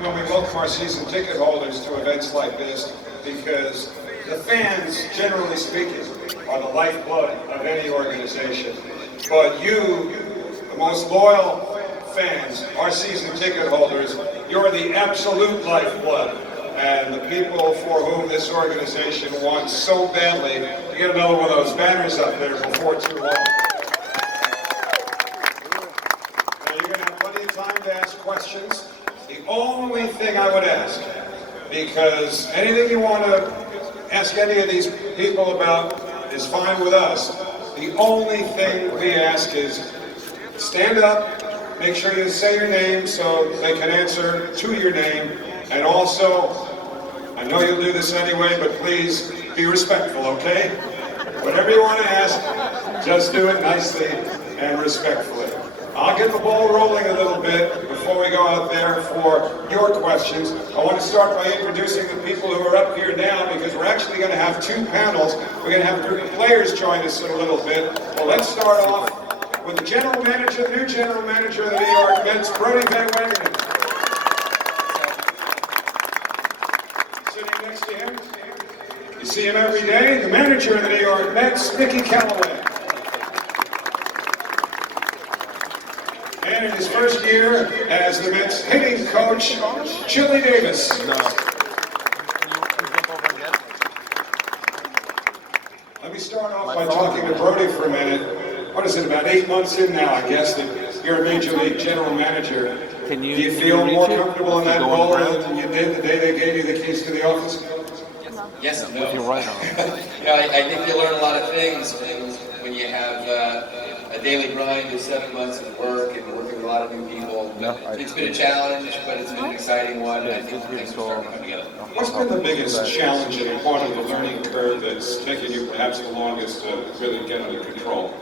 when we welcome our season ticket holders to events like this, because the fans, generally speaking, are the lifeblood of any organization. But you, the most loyal fans, our season ticket holders, you're the absolute lifeblood. And the people for whom this organization wants so badly to get another one of those banners up there before too long. Now you're going to have plenty of time to ask questions. The only thing I would ask, because anything you want to ask any of these people about is fine with us. The only thing we ask is stand up, make sure you say your name so they can answer to your name, and also, I know you'll do this anyway, but please be respectful, okay? Whatever you want to ask, just do it nicely and respectfully. I'll get the ball rolling a little bit before we go out there for your questions. I want to start by introducing the people who are up here now, because we're actually going to have two panels. We're going to have a group of players join us in a little bit. Well, let's start off with the general manager, the new general manager of the New York Mets, Brodie Van Wagenen. Sitting next to him, you see him every day, the manager of the New York Mets, Mickey Callaway. And in his first year as the Mets hitting coach, Chili Davis. Let me start off by talking to Brodie for a minute. What is it, about 8 months in now, I guess, that you're a Major League general manager. Do you feel more comfortable in that role than you did the day they gave you the keys to the office? Yes and no. With your right arm. I think you learn a lot of things when you have a daily grind of 7 months of work and working with a lot of new people. It's been a challenge, but it's been an exciting one. And I think things are starting to come together. What's been the biggest challenge and part of the learning curve that's taken you perhaps the longest to really get under control?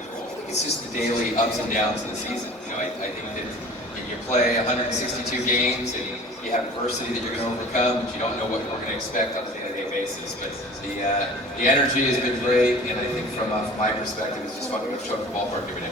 It's just the daily ups and downs of the season. I think that you play 162 games and you have adversity that you're going to overcome, but you don't know what we're going to expect on a day-to-day basis. But the energy has been great, and I think from my perspective, it's just fun to go show up the ballpark every day.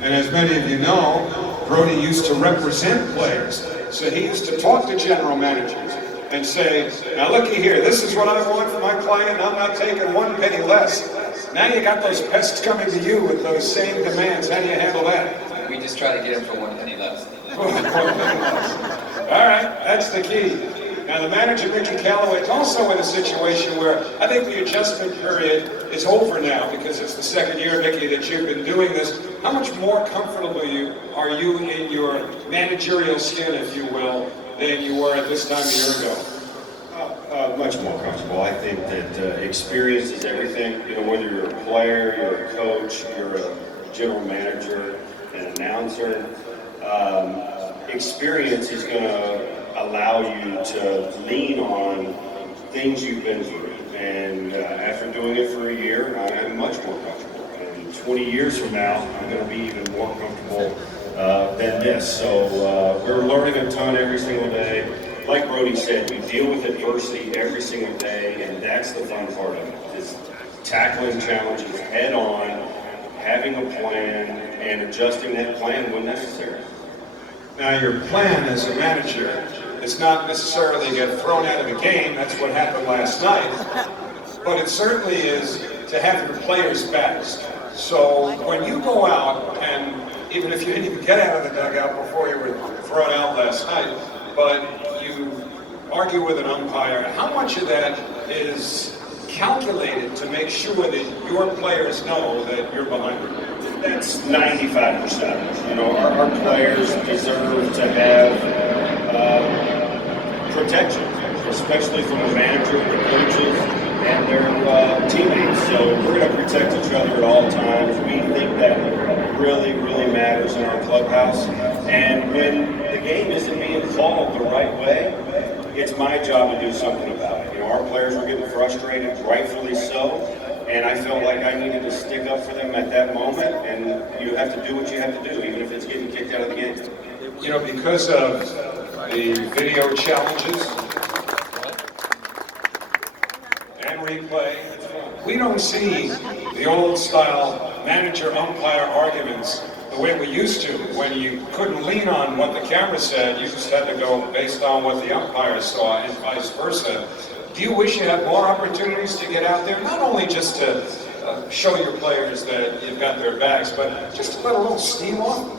And as many of you know, Brodie used to represent players, so he used to talk to general managers and say, now looky here, this is what I want for my client, and I'm not taking 1 penny less. Now you got those pests coming to you with those same demands. How do you handle that? We just try to get them for 1 penny less. All right, that's the key. Now the manager, Mickey Callaway, is also in a situation where I think the adjustment period is over now, because it's the second year, Mickey, that you've been doing this. How much more comfortable are you in your managerial skin, if you will, than you were at this time a year ago? Much more comfortable. I think that experience is everything. Whether you're a player, you're a coach, you're a general manager, an announcer, experience is going to allow you to lean on things you've been through. And after doing it for a year, I'm much more comfortable. And 20 years from now, I'm going to be even more comfortable than this. So we're learning a ton every single day. Like Brodie said, we deal with adversity every single day, and that's the fun part of it, is tackling challenges head on, having a plan, and adjusting that plan when necessary. Now your plan as a manager is not necessarily get thrown out of the game, that's what happened last night, but it certainly is to have your players' backs. So when you go out, and even if you didn't even get out of the dugout before you were thrown out last night, but you argue with an umpire, how much of that is calculated to make sure that your players know that you're behind them? That's 95%. Our players deserve to have protection, especially from the manager, the coaches, and their teammates. So we're going to protect each other at all times. We think that really, really matters in our clubhouse. And when the game isn't being called the right way, it's my job to do something about it. Our players were getting frustrated, rightfully so, and I felt like I needed to stick up for them at that moment, and you have to do what you have to do, even if it's getting kicked out of the game. Because of the video challenges and replay, we don't see the old-style manager-umpire arguments the way we used to, when you couldn't lean on what the camera said, you just had to go based on what the umpire saw and vice versa. Do you wish you had more opportunities to get out there, not only just to show your players that you've got their backs, but just to let a little steam off?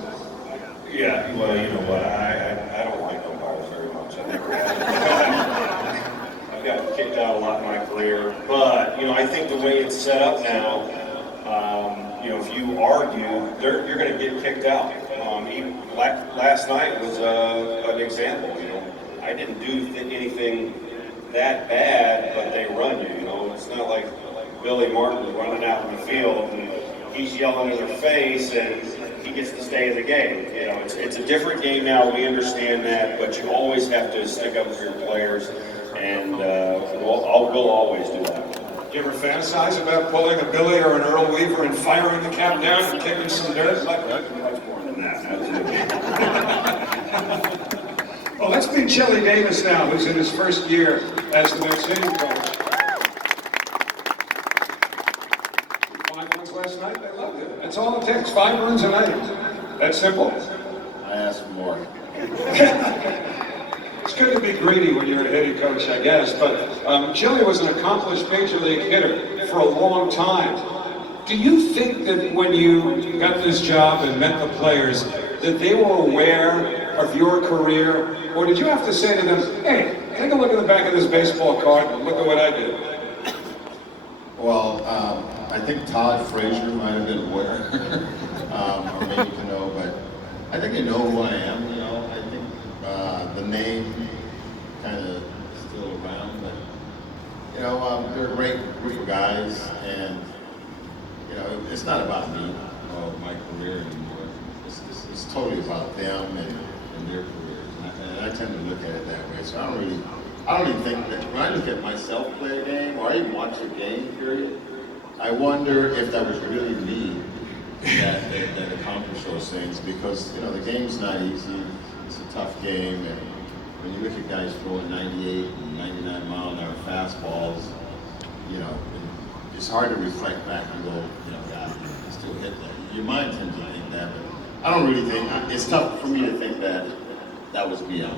Yeah, well, you know what, I don't like umpires very much. I never have. I've gotten kicked out a lot in my career, but, you know, I think the way it's set up now, you know, if you argue, you're going to get kicked out. Last night was an example, you know. I didn't do anything that bad, but they run you, you know. It's not like Billy Martin running out in the field and he's yelling in their face and he gets to stay in the game. You know, it's a different game now. We understand that, but you always have to stick up for your players, and we'll always do that. Do you ever fantasize about pulling a Billy or an Earl Weaver and firing the cap down and kicking some dirt? Much more than that. Absolutely. Well, let's meet Chili Davis now, who's in his first year as the Mets hitting coach. 5 runs last night, they loved it. That's all it takes, 5 runs a night. That's simple. I asked for more. It's good to be greedy when you're a hitting coach, I guess, but Chili was an accomplished major league hitter for a long time. Do you think that when you got this job and met the players, that they were aware of your career, or did you have to say to them, hey, take a look at the back of this baseball card and look at what I did? Well, I think Todd Frazier might have been aware, or maybe to know, but I think they know who I am, you know. I think the name kind of still around, but, you know, they're a great group of guys, and, you know, it's not about me or my career anymore. It's totally about them and their careers, and I tend to look at it that way. So I don't even think that when I look at myself play a game, or I even watch a game, period, I wonder if that was really me that accomplished those things, because, you know, the game's not easy. It's a tough game, and when you look at guys throwing 98 and 99 mile an hour fastballs, you know, it's hard to reflect back and go, you know, God, I still hit that. Your mind tends to think that, but I don't really think, it's tough for me to think that that was me out.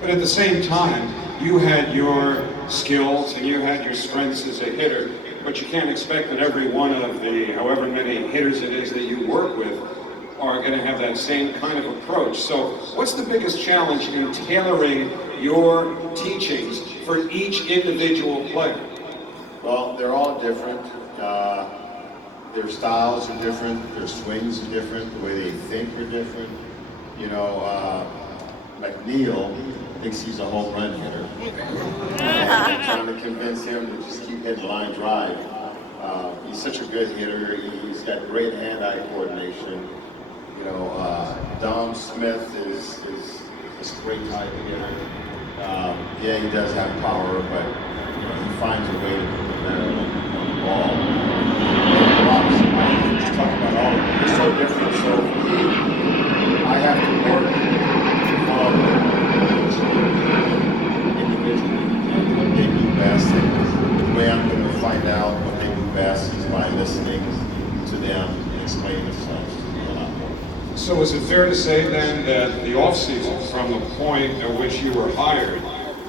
But at the same time, you had your skills and you had your strengths as a hitter, but you can't expect that every one of the however many hitters it is that you work with are going to have that same kind of approach. So what's the biggest challenge in tailoring your teachings for each individual player? Well, they're all different. Their styles are different, their swings are different, the way they think are different. You know, like Neil thinks he's a home run hitter. And I'm trying to convince him to just keep hitting line drive. He's such a good hitter. He's got great hand-eye coordination. You know, Dom Smith is a great type of hitter. Yeah, he does have power, but you know, he finds a way to put the barrel on the ball. I just talk about all of them. They're so different. So for me, I have to work on individually and what they do best. And the way I'm going to find out what they do best is by listening to them and explaining themselves to me a lot more. So is it fair to say then that the off-season, from the point at which you were hired,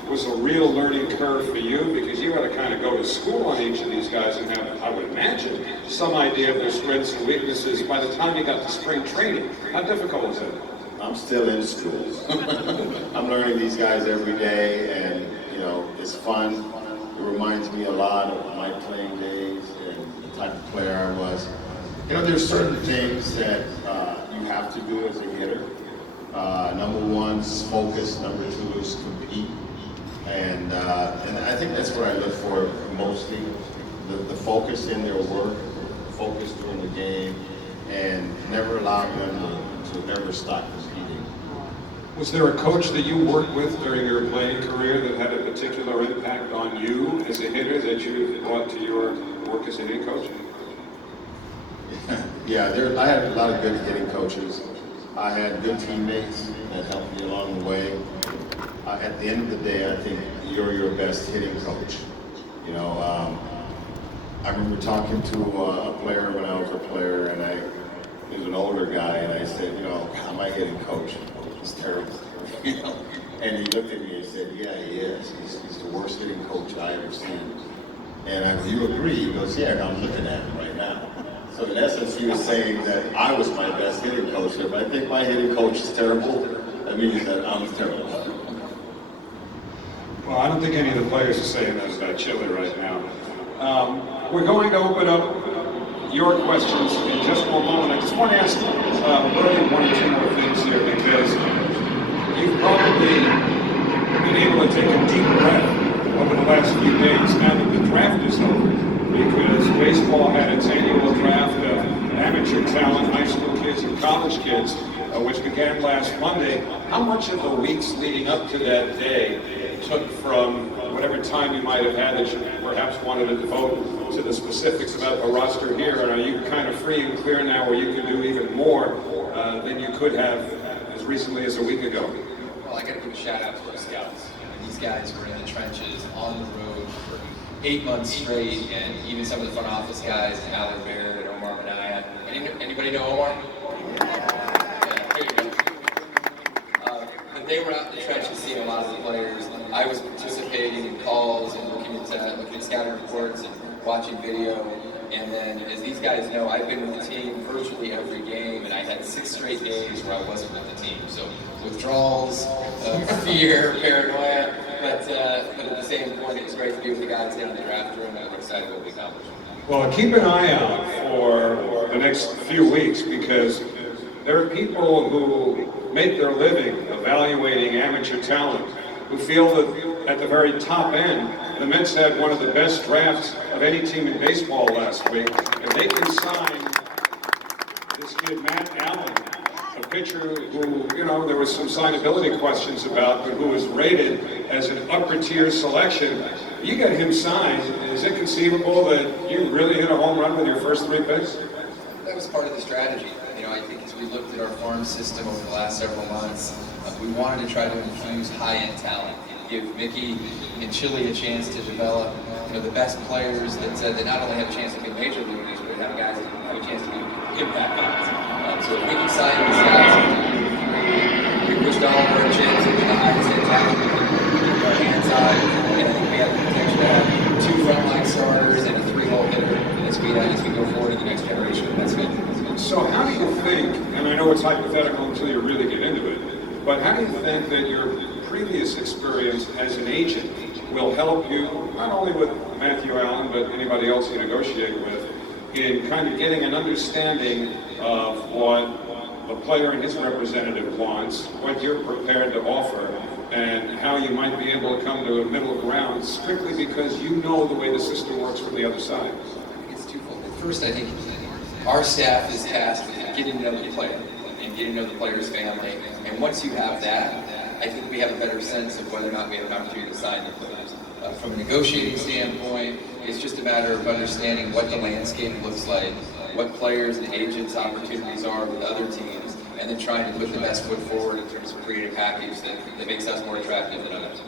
was a real learning curve for you, because you had to kind of go to school on each of these guys and have, I would imagine, some idea of their strengths and weaknesses by the time you got to spring training? How difficult was it? I'm still in school. I'm learning these guys every day, and you know, it's fun. It reminds me a lot of my playing days and the type of player I was. You know, there's certain things that you have to do as a hitter. Number one is focus. Number two is compete. And I think that's what I look for mostly, the focus in their work, focus during the game, and never allow them to ever stop competing. Was there a coach that you worked with during your playing career that had a particular impact on you as a hitter that you brought to your work as a hitting coach? Yeah, I had a lot of good hitting coaches. I had good teammates that helped me along the way. At the end of the day, I think you're your best hitting coach. You know, I remember talking to a player when I was a player, and he was an older guy, and I said, my hitting coach is terrible. And he looked at me and said, yeah, he is. He's the worst hitting coach I ever seen. And I go, you agree? He goes, yeah, and I'm looking at him right now. So in essence, he was saying that I was my best hitting coach. If I think my hitting coach is terrible, that means that I'm terrible. Well, I don't think any of the players are saying that about Chile right now. We're going to open up your questions in just one moment. I just want to ask Bernie one or two more things here, because you've probably been able to take a deep breath over the last few days now that the draft is over, because baseball had its annual draft of amateur talent, high school kids and college kids, which began last Monday. How much of the weeks leading up to that day took from whatever time you might have had that you perhaps wanted to devote to the specifics about the roster here? And are you kind of free and clear now where you can do even more than you could have as recently as a week ago? Well, I got to give a shout out to our scouts. These guys were in the trenches, on the road for 8 months straight, and even some of the front office guys, Alan Baird and Omar Minaya. Anybody know Omar? Yeah, there you go. But they were out in the trenches seeing a lot of the players. I was participating in calls and looking at scouting reports and watching video. And then, as these guys know, I've been with the team virtually every game, and I had 6 straight days where I wasn't with the team. So withdrawals, fear, paranoia, but at the same point, it was great to be with the guys down in the draft room, and I'm excited what we accomplished. Well, keep an eye out for the next few weeks, because there are people who make their living evaluating amateur talent, who feel that at the very top end, the Mets had one of the best drafts of any team in baseball last week, and they can sign this kid Matt Allen, a pitcher who, there was some signability questions about, but who was rated as an upper tier selection. You get him signed, is it conceivable that you really hit a home run with your first 3 picks? That was part of the strategy. I think as we looked at our farm system over the last several months, we wanted to try to infuse high-end talent, give Mickey and Chile a chance to develop, the best players that not only have a chance to be major leaguers, but have guys that have a chance to be impact guys. So if Mickey signed these guys, we pushed all of our chips into the highest-end talent we could get our hands on, and I think we have the potential to have 2 frontline starters and a 3-hole hitter as we go forward in the next generation. That's good. So how do you think, and I know it's hypothetical until you really get into it, but how do you think that your previous experience as an agent will help you, not only with Matthew Allen, but anybody else you negotiate with, in kind of getting an understanding of what the player and his representative wants, what you're prepared to offer, and how you might be able to come to a middle ground, strictly because you know the way the system works from the other side? I think it's twofold. First, I think our staff is tasked with getting to know the player and getting to know the player's family. And once you have that, I think we have a better sense of whether or not we have an opportunity to sign the players. From a negotiating standpoint, it's just a matter of understanding what the landscape looks like, what players and agents' opportunities are with other teams, and then trying to put the best foot forward in terms of creating a package that makes us more attractive than others.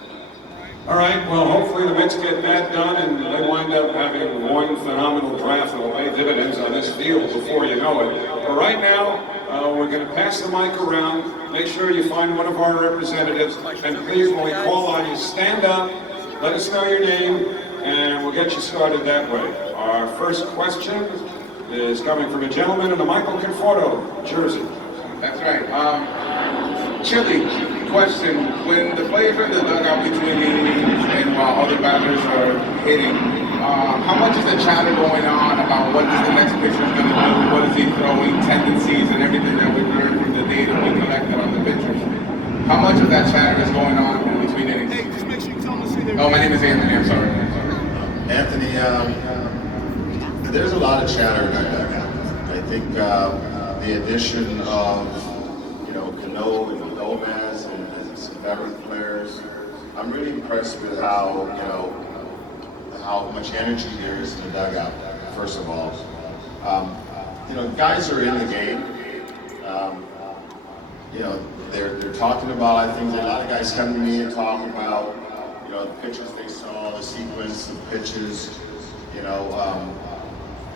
All right, well, hopefully the Mets get that done and they wind up having one phenomenal draft that will pay dividends on this field before you know it. But right now, we're going to pass the mic around. Make sure you find one of our representatives, and please, when we call on you, stand up, let us know your name, and we'll get you started that way. Our first question is coming from a gentleman in the Michael Conforto jersey. That's right. Chili. Question, when the players are in the dugout between innings and while other batters are hitting, how much is the chatter going on about what is the next pitcher going to do, what is he throwing, tendencies, and everything that we've learned from the data we collected on the pitchers? How much of that chatter is going on in between innings? Hey, just make sure you tell them to see their Oh, my name is Anthony, I'm sorry. Anthony, there's a lot of chatter in that dugout. I think the addition of, Cano and Gomez and some veteran players, I'm really impressed with how much energy there is in the dugout, first of all. Guys are in the game. They're talking about, I think a lot of guys come to me and talk about, the pitches they saw, the sequence of pitches,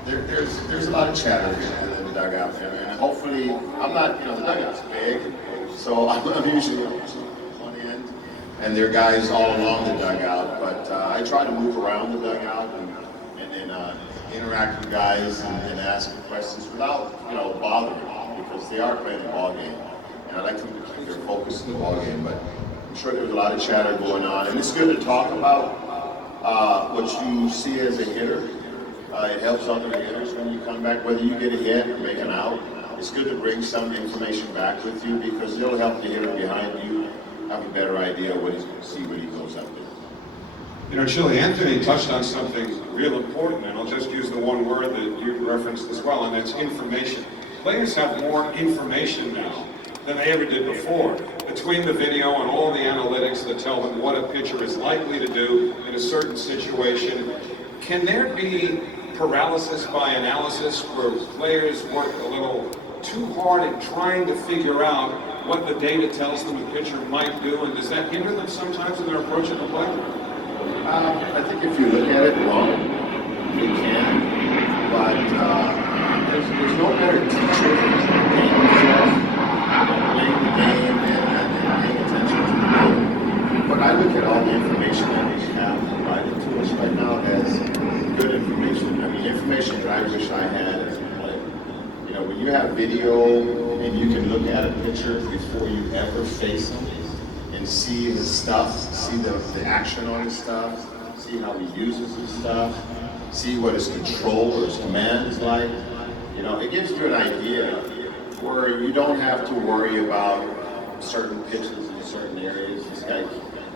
there's a lot of chatter in the dugout, and hopefully, I'm not, the dugout's big, so I'm usually on one end, and there are guys all along the dugout, but I try to move around the dugout and then interact with guys and ask them questions without, bothering them, because they are playing the ball game, and I like them to keep their focus in the ball game, but I'm sure there was a lot of chatter going on, and it's good to talk about what you see as a hitter. It helps other hitters when you come back, whether you get a hit or make an out. It's good to bring some information back with you because it'll help the hitter behind you have a better idea of what he's going to see when he goes up there. Chili, Anthony touched on something real important, and I'll just use the one word that you referenced as well, and that's information. Players have more information now than they ever did before. Between the video and all the analytics that tell them what a pitcher is likely to do in a certain situation, can there be paralysis by analysis where players work a little too hard at trying to figure out what the data tells them a pitcher might do, and does that hinder them sometimes in their approach of the play? I think if you look at it wrong, you can, but there's no better teacher than playing the game and paying attention to the game. But I look at all the information that we have provided to us right now as good information. I mean, information that I wish I had as a player. When you have video and you can look at a pitcher before you ever face him and see his stuff, see the action on his stuff, see how he uses his stuff, see what his control or his command is like, it gives you an idea where you don't have to worry about certain pitches in certain areas, this guy,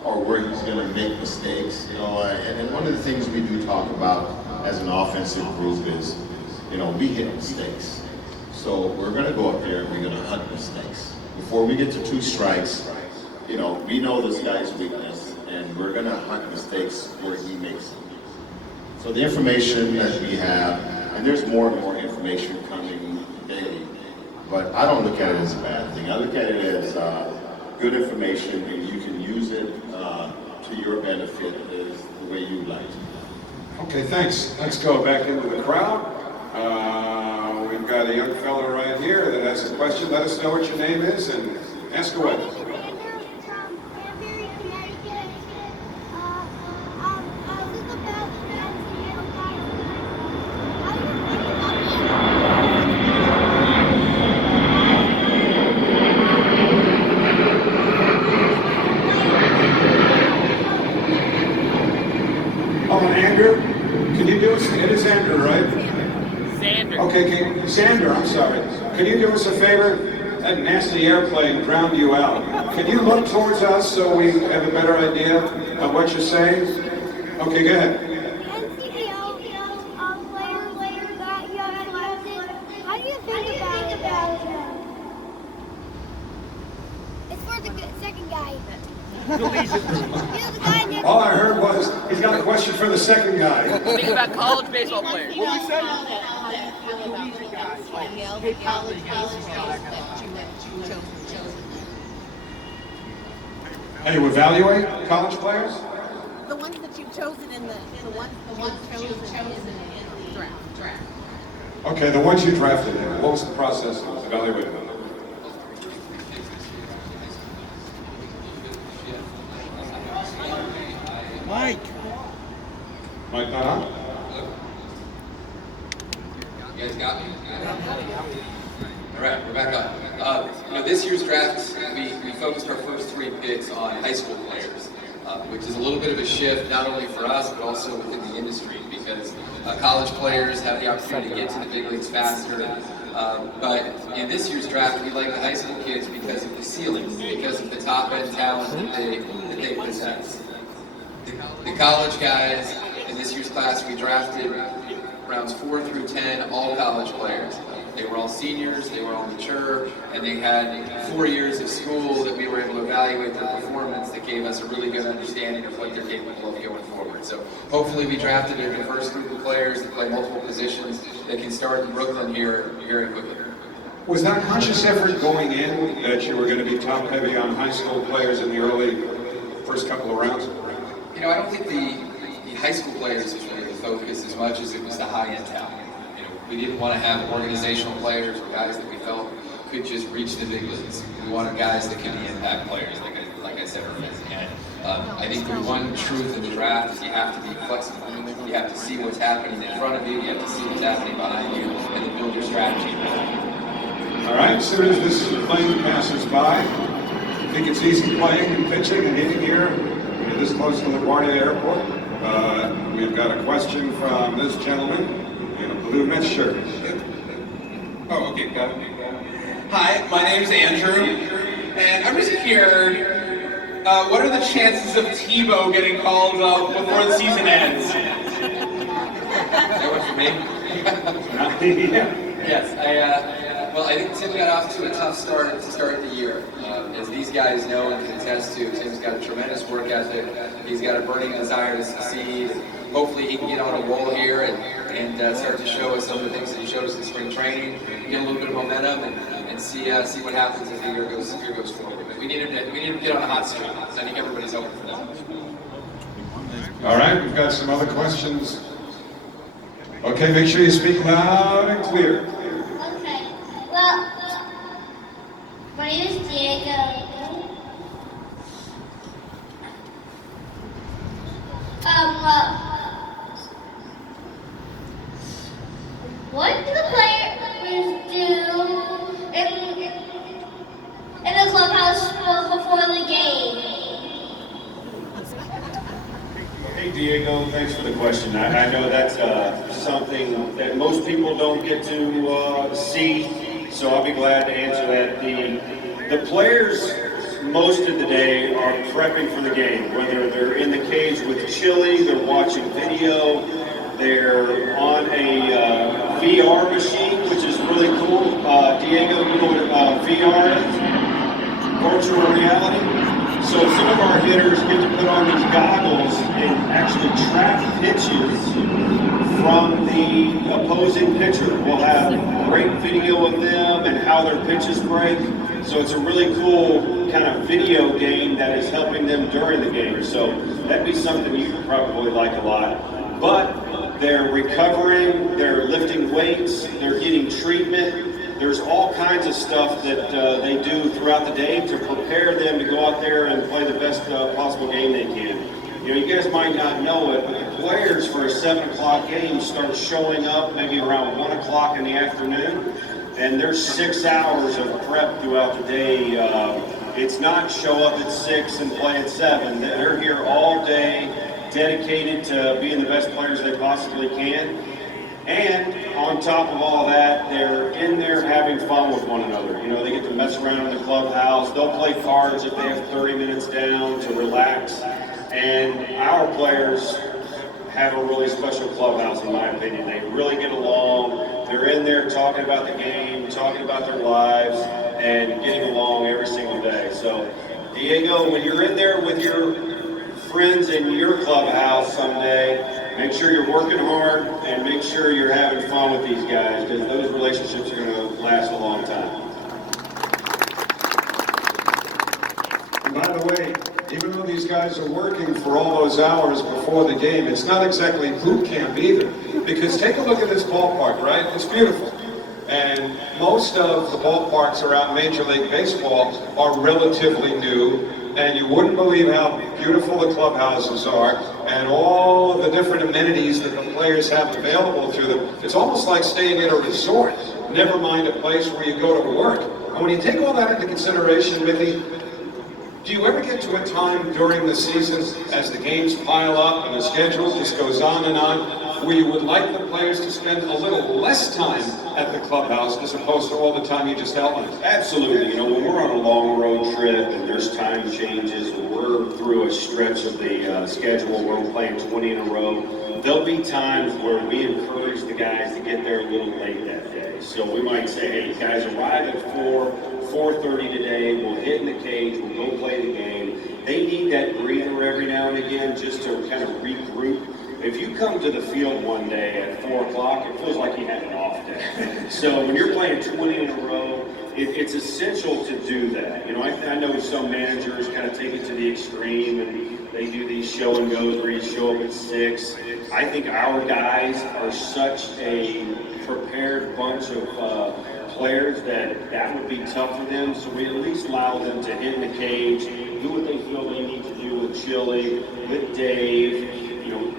or where he's going to make mistakes, and one of the things we do talk about as an offensive group is, we hit mistakes. So we're going to go up there and we're going to hunt mistakes. Before we get to 2 strikes, we know this guy's weakness, and we're going to hunt mistakes where he makes them. So the information that we have, and there's more and more information coming daily, but I don't look at it as a bad thing. I look at it as good information, and you can use it to your benefit as the way you like to. Okay, thanks. Let's go back into the crowd. We've got a young fella right here that has a question. Let us know what your name is and ask away. Oh, and Andrew, can you do us, it is Andrew, right? Xander. Okay, Xander, I'm sorry. Can you do us a favor? That nasty airplane drowned you out. Can you look towards us so we have a better idea of what you're saying? Okay, go ahead. How do you think about it? It's for the second guy. The guy next. All I heard was, he's got a question for the second guy. Think about college baseball players. What we said? How do you feel about the guys like college baseball that you have chosen? How do you evaluate college players? The ones that you've chosen in the ones you've chosen in the draft. Okay, the ones you drafted, what was the process of evaluating them? Mike. Mike, not on? You guys got me? All right, we're back on. This year's draft, we focused our first 3 picks on high school players, which is a little bit of a shift, not only for us, but also within the industry, because college players have the opportunity to get to the big leagues faster. But in this year's draft, we like the high school kids because of the ceiling, because of the top-end talent that they possess. The college guys in this year's class, we drafted rounds 4 through 10, all college players. They were all seniors, they were all mature, and they had 4 years of school that we were able to evaluate their performance that gave us a really good understanding of what they're capable of going forward. So hopefully we drafted a diverse group of players that play multiple positions that can start in Brooklyn here very quickly. Was that a conscious effort going in that you were going to be top heavy on high school players in the early first couple of rounds? I don't think the high school players was really the focus as much as it was the high-end talent. We didn't want to have organizational players or guys that we felt could just reach the big leagues. We wanted guys that can be impact players, like I said earlier. And I think the one truth in the draft is you have to be flexible. You have to see what's happening in front of you, you have to see what's happening behind you, and then build your strategy. All right, as soon as this plane passes by, I think it's easy playing and pitching and hitting here. We're this close to LaGuardia Airport. We've got a question from this gentleman in a blue Mets shirt. Oh, okay, got it. Hi, my name's Andrew, and I'm just here. What are the chances of Tebow getting called up before the season ends? That was for me? Yes, well, I think Tim got off to a tough start to start the year. As these guys know and can attest to, Tim's got a tremendous work ethic. He's got a burning desire to succeed. Hopefully he can get on a roll here and start to show us some of the things that he showed us in spring training, get a little bit of momentum, and see what happens as the year goes forward. But we need him to get on a hot streak. I think everybody's hoping for that. All right, we've got some other questions. Okay, make sure you speak loud and clear. Okay. Well, my name is Diego. What do the players do in the clubhouse before the game? Hey Diego, thanks for the question. I know that's something that most people don't get to see, so I'll be glad to answer that. The players most of the day are prepping for the game, whether they're in the cage with chili, they're watching video, they're on a VR machine, which is really cool. Diego, you know what VR is? Virtual reality. So some of our hitters get to put on these goggles and actually track pitches from the opposing pitcher. We'll have great video of them and how their pitches break. So it's a really cool kind of video game that is helping them during the game. So that'd be something you could probably like a lot. But they're recovering, they're lifting weights, they're getting treatment. There's all kinds of stuff that they do throughout the day to prepare them to go out there and play the best possible game they can. You know, you guys might not know it, but the players for a 7 o'clock game start showing up maybe around 1 o'clock in the afternoon, and there's 6 hours of prep throughout the day. It's not show up at 6 and play at 7. They're here all day, dedicated to being the best players they possibly can. And on top of all that, they're in there having fun with one another. You know, they get to mess around in the clubhouse. They'll play cards if they have 30 minutes down to relax. And our players have a really special clubhouse, in my opinion. They really get along. They're in there talking about the game, talking about their lives, and getting along every single day. So, Diego, when you're in there with your friends in your clubhouse someday, make sure you're working hard and make sure you're having fun with these guys, because those relationships are going to last a long time. And by the way, even though these guys are working for all those hours before the game, it's not exactly boot camp either. Because take a look at this ballpark, right? It's beautiful. And most of the ballparks around Major League Baseball are relatively new. And you wouldn't believe how beautiful the clubhouses are and all of the different amenities that the players have available to them. It's almost like staying at a resort, never mind a place where you go to work. And when you take all that into consideration, Mickey, do you ever get to a time during the season as the games pile up and the schedule just goes on and on, where you would like the players to spend a little less time at the clubhouse as opposed to all the time you just outlined? Absolutely. You know, when we're on a long road trip and there's time changes, or we're through a stretch of the schedule where we're playing 20 in a row, there'll be times where we encourage the guys to get there a little late that day. So we might say, hey, guys, arrive at 4:30 today, we'll hit in the cage, we'll go play the game. They need that breather every now and again just to kind of regroup. If you come to the field one day at 4 o'clock, it feels like you had an off day. So when you're playing 20 in a row, it's essential to do that. You know, I know some managers kind of take it to the extreme and they do these show and goes where you show up at 6. I think our guys are such a prepared bunch of players that would be tough for them. So we at least allow them to hit in the cage, do what they feel they need to do with Chili, with Dave,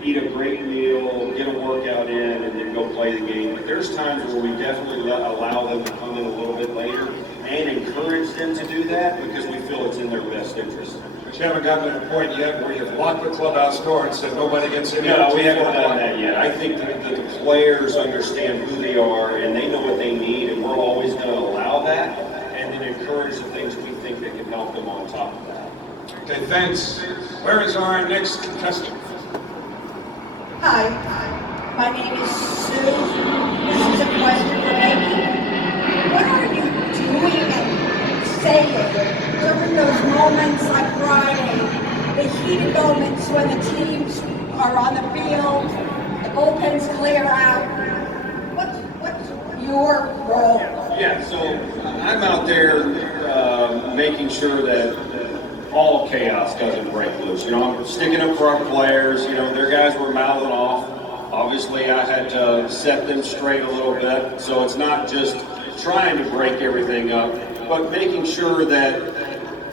eat a great meal, get a workout in, and then go play the game. But there's times where we definitely allow them to come in a little bit later and encourage them to do that because we feel it's in their best interest. But you haven't gotten to the point yet where you've locked the clubhouse door and said nobody gets in here. No, we haven't done that yet. I think that the players understand who they are and they know what they need, and we're always going to allow that and then encourage the things we think that can help them on top of that. Okay, thanks. Where is our next contestant? Hi, my name is Sue. This is a question for Amy. What are you doing and saying during those moments like Friday, the heated moments when the teams are on the field, the bullpens clear out? What's your role? Yeah, so I'm out there making sure that all chaos doesn't break loose. I'm sticking up for our players. Their guys were mouthing off. Obviously, I had to set them straight a little bit. So it's not just trying to break everything up, but making sure that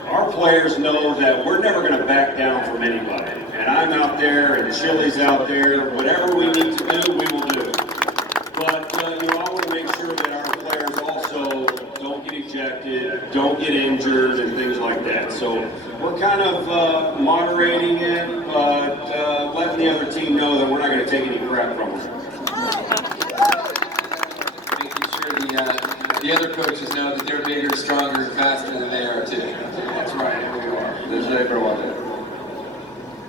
our players know that we're never going to back down from anybody. And I'm out there, and Chili's out there. Whatever we need to do, we will do. But I want to make sure that our players also don't get ejected, don't get injured, and things like that. So we're kind of moderating it, but letting the other team know that we're not going to take any crap from them. Making sure the other coaches know that they're bigger, stronger, and faster than they are too. That's right, here we are. There's everyone there.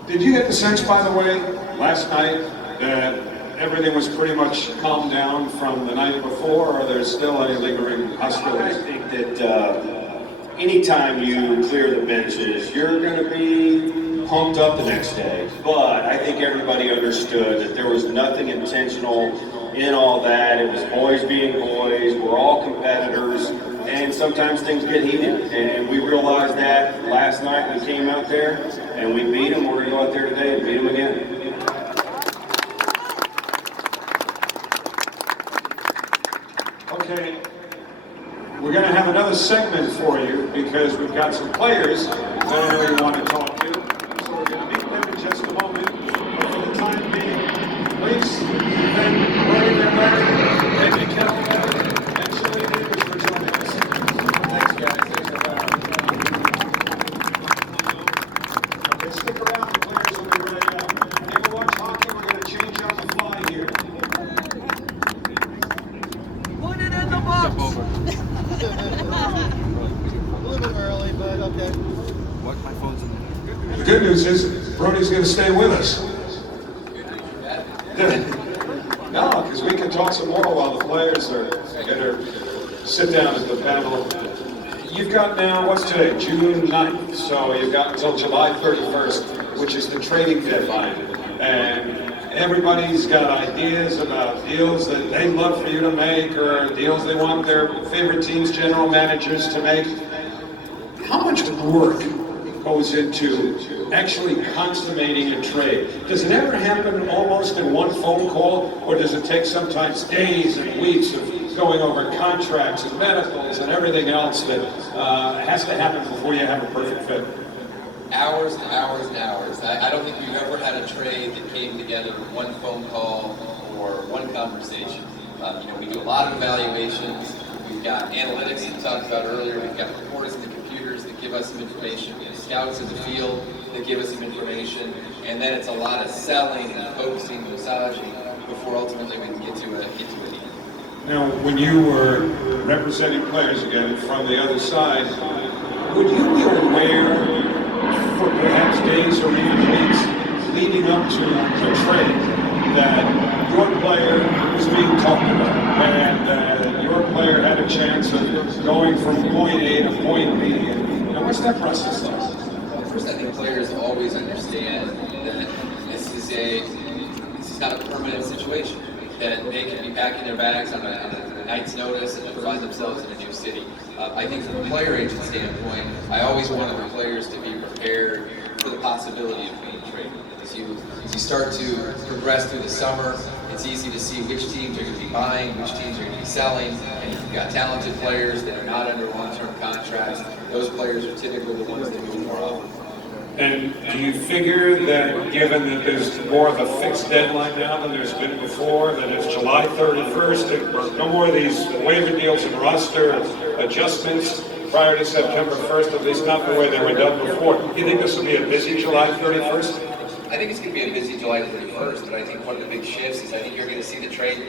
Did you get the sense, by the way, last night that everything was pretty much calmed down from the night before, or there's still any lingering hostilities? I think that anytime you clear the benches, you're going to be pumped up the next day. But I think everybody understood that there was nothing intentional in all that. It was boys being boys. We're all competitors. And sometimes things get heated. And we realized that last night we came out there and we beat them. We're going to go out there today and beat them again. Okay, we're going to have another segment for you because we've got some players that I know you want to talk to. So we're going to meet them in just a moment. But for the time being, please thank Brody McMurray, David Kelly, and Chili Davis for joining us. Thanks, guys. Thanks for having me. Okay, stick around. The players will be right out. If you watch hockey, we're going to change on the fly here. Put it in the box. A little bit early, but okay. What? My phone's in there. The good news is Brody's going to stay with us. No, because we can talk some more while the players are going to sit down at the panel. You've got now, what's today? June 9th. So you've got until July 31st, which is the trading deadline. And everybody's got ideas about deals that they'd love for you to make or deals they want their favorite team's general managers to make. How much work goes into actually consummating a trade? Does it ever happen almost in one phone call, or does it take sometimes days and weeks of going over contracts and medicals and everything else that has to happen before you have a perfect fit? Hours and hours and hours. I don't think we've ever had a trade that came together with one phone call or one conversation. We do a lot of evaluations. We've got analytics that we talked about earlier. We've got reports in the computers that give us some information. We have scouts in the field that give us some information. And then it's a lot of selling and focusing, massaging before ultimately we can get to a deal. Now, when you were representing players again from the other side, would you be aware for perhaps days or even weeks leading up to the trade that your player was being talked about and your player had a chance of going from point A to point B? And what's that process like? Well, first, I think players always understand that this is not a permanent situation, that they can be packing their bags on a night's notice and find themselves in a new city. I think from a player agent standpoint, I always wanted the players to be prepared for the possibility of being As you start to progress through the summer, it's easy to see which teams are going to be buying, which teams are going to be selling, and if you've got talented players that are not under long-term contracts, those players are typically the ones that move more often. And do you figure that given that there's more of a fixed deadline now than there's been before, that it's July 31st, and no more of these waiver deals and roster adjustments prior to September 1st, at least not the way they were done before? Do you think this will be a busy July 31st? I think it's going to be a busy July 31st, but I think one of the big shifts is I think you're going to see the trade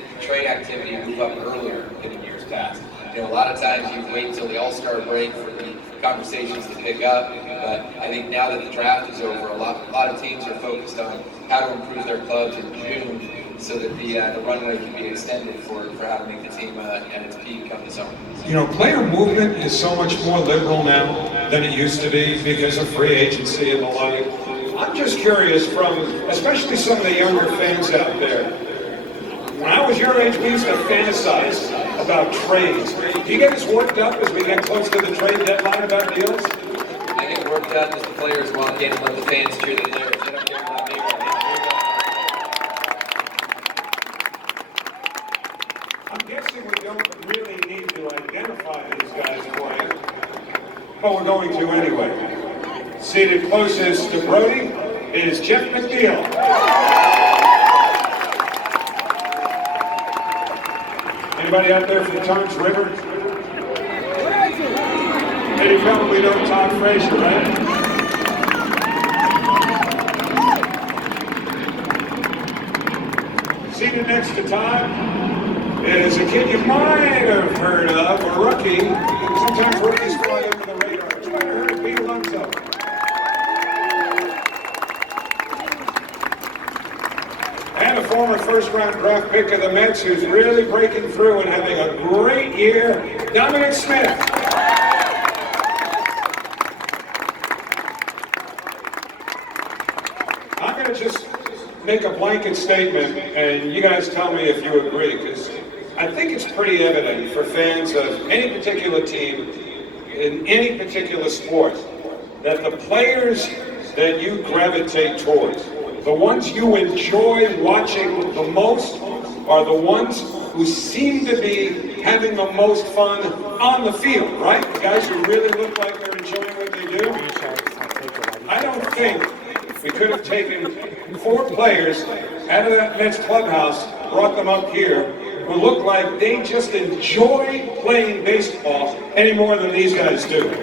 activity move up earlier than in years past. You know, a lot of times you wait until the All-Star break for the conversations to pick up, but I think now that the draft is over, a lot of teams are focused on how to improve their clubs in June so that the runway can be extended for how to make the team at its peak come the summer. You know, player movement is so much more liberal now than it used to be because of free agency and the like. I'm just curious from, especially some of the younger fans out there, when I was your age, we used to fantasize about trades. Do you get as worked up as we get close to the trade deadline about deals? I get worked up as the players walk in and let the fans cheer the players. They don't care about me right now. I'm guessing we don't really need to identify these guys for you, but we're going to anyway. Seated closest to Brody is Jeff McNeil. Anybody out there from Tom's River? And you probably know Todd Frazier, right? Seated next to Todd is a kid you might have heard of, a rookie. Sometimes rookies fly under the radar. You might have heard of Pete Alonso. And a former first-round draft pick of the Mets who's really breaking through and having a great year, Dominic Smith. I'm going to just make a blanket statement, and you guys tell me if you agree, because I think it's pretty evident for fans of any particular team in any particular sport that the players that you gravitate towards, the ones you enjoy watching the most, are the ones who seem to be having the most fun on the field, right? The guys who really look like they're enjoying what they do. I don't think we could have taken 4 players out of that Mets clubhouse, brought them up here, who look like they just enjoy playing baseball any more than these guys do.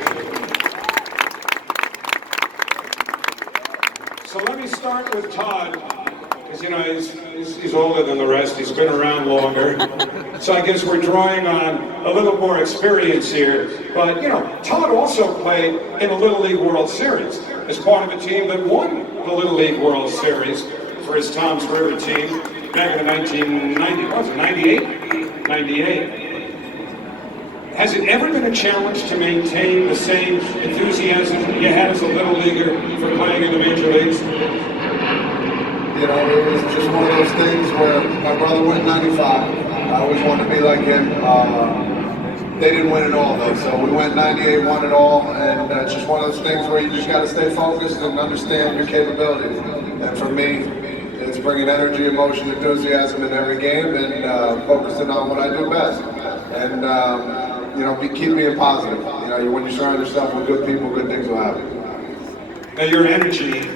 So let me start with Todd, because, you know, he's older than the rest. He's been around longer. So I guess we're drawing on a little more experience here. But, you know, Todd also played in the Little League World Series as part of a team that won the Little League World Series for his Tom's River team back in the 1990, what was it, 98? 98. Has it ever been a challenge to maintain the same enthusiasm you had as a Little Leaguer for playing in the major leagues? You know, it was just one of those things where my brother went 95. I always wanted to be like him. They didn't win it all though, so we went 98, won it all, and it's just one of those things where you just got to stay focused and understand your capabilities. And for me, it's bringing energy, emotion, enthusiasm in every game, and focusing on what I do best. And you know, keep being positive. You know, when you surround yourself with good people, good things will happen. Now your energy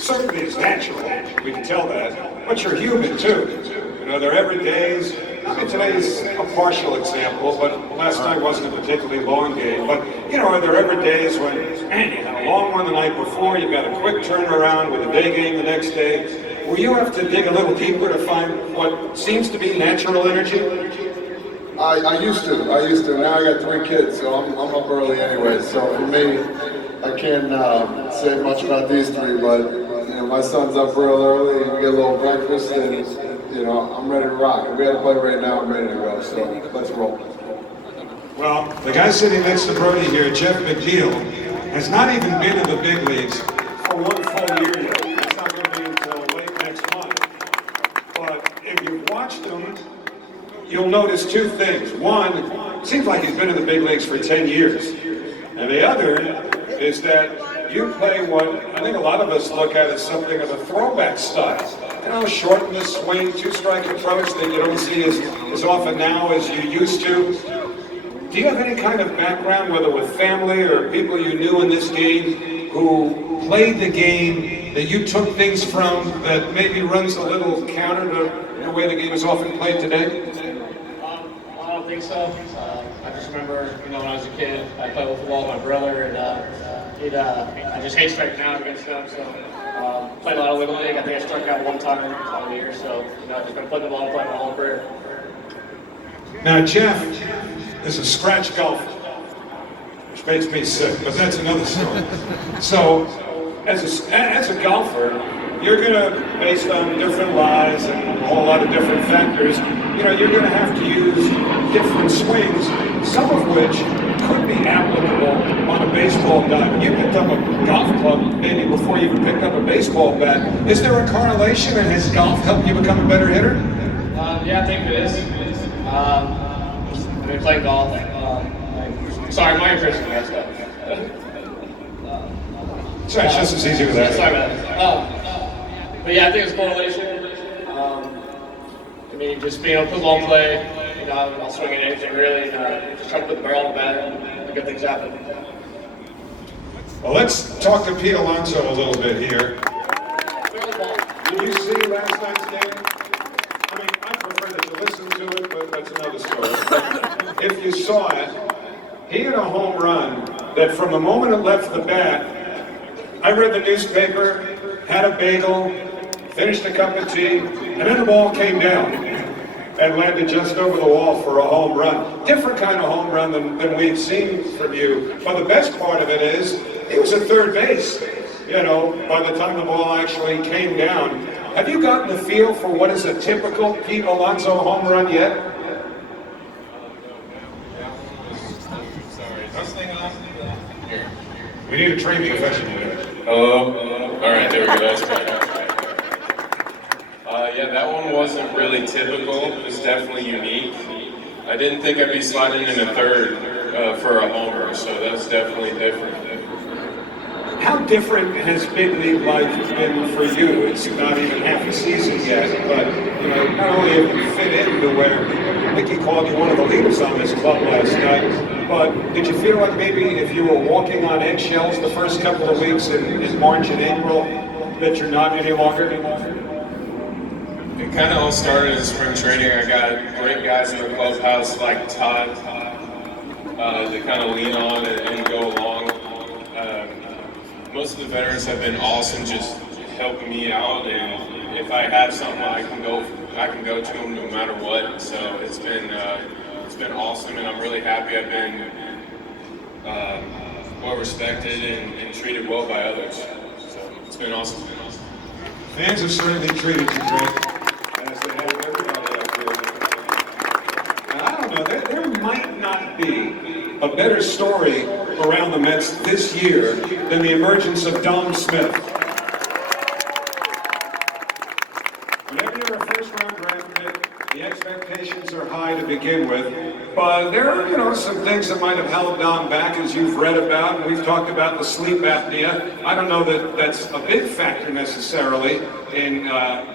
certainly is natural, we can tell that, but you're human too. You know, there are every days. I mean, today's a partial example, but last night wasn't a particularly long game. But, you know, are there ever days when, man, you had a long one the night before, you've got a quick turnaround with a day game the next day, where you have to dig a little deeper to find what seems to be natural energy? I used to. Now I got 3 kids, so I'm up early anyway. So for me, I can't say much about these 3, but you know, my son's up real early, and we get a little breakfast, and you know, I'm ready to rock. If we had to play right now, I'm ready to go. So let's roll. Well, the guy sitting next to Brody here, Jeff McNeil, has not even been in the big leagues for 1 full year yet. It's not going to be until late next month. But if you've watched him, you'll notice 2 things. One, it seems like he's been in the big leagues for 10 years. And the other is that you play what I think a lot of us look at as something of a throwback style. You know, short in the swing, two-strike approach that you don't see as often now as you used to. Do you have any kind of background, whether with family or people you knew in this game, who played the game that you took things from that maybe runs a little counter to the way the game is often played today? I don't think so. I just remember, when I was a kid, I played with football with my brother, and I just hate striking out against them. So played a lot of Little League. I think I struck out one time all year. So I've just been putting the ball playing my whole career. Now, Jeff is a scratch golfer, which makes me sick, but that's another story. So, as a golfer, you're gonna, based on different lies and a whole lot of different factors, you're gonna have to use different swings, some of which could be applicable on a baseball diamond. You picked up a golf club maybe before you even picked up a baseball bat. Is there a correlation, and has golf helped you become a better hitter? Yeah, I think it is. I've been playing golf. Sorry, my impression messed up. Sorry, it's just as easy as that. Sorry about that. But yeah, I think it's correlation. Just being able to put long play, I'll swing at anything really, just try to put the barrel on the bat and good things happen. Well, let's talk to Pete Alonso a little bit here. Did you see last night's game? I mean, I prefer that you listen to it, but that's another story. If you saw it, he hit a home run that from the moment it left the bat, I read the newspaper, had a bagel, finished a cup of tea, and then the ball came down and landed just over the wall for a home run. Different kind of home run than we've seen from you. But the best part of it is, he was at third base, by the time the ball actually came down. Have you gotten the feel for what is a typical Pete Alonso home run yet? We need a trained professional there. Hello? All right, there we go. That's better. Yeah, that one wasn't really typical. It was definitely unique. I didn't think I'd be sliding in a third for a homer, so that's definitely different. How different has big league life been for you? It's not even half a season yet, but not only have you fit into where Mickey called you one of the leaders on this club last night, but did you feel like maybe if you were walking on eggshells the first couple of weeks in March and April, that you're not any longer? It kind of all started in spring training. I got great guys in the clubhouse like Todd to kind of lean on and go along. Most of the veterans have been awesome, just helping me out, and if I have something, I can go to them no matter what. So it's been awesome, and I'm really happy. I've been well respected and treated well by others. So it's been awesome. Fans have certainly treated you great, as they have everybody out there. And I don't know, there might not be a better story around the Mets this year than the emergence of Dom Smith. Whenever you're a first-round draft pick, the expectations are high to begin with, but there are, some things that might have held Dom back, as you've read about, and we've talked about the sleep apnea. I don't know that that's a big factor necessarily in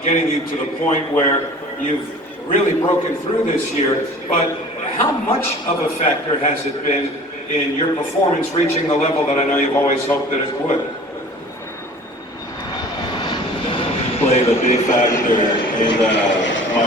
getting you to the point where you've really broken through this year, but how much of a factor has it been in your performance reaching the level that I know you've always hoped that it would? Played a big factor, and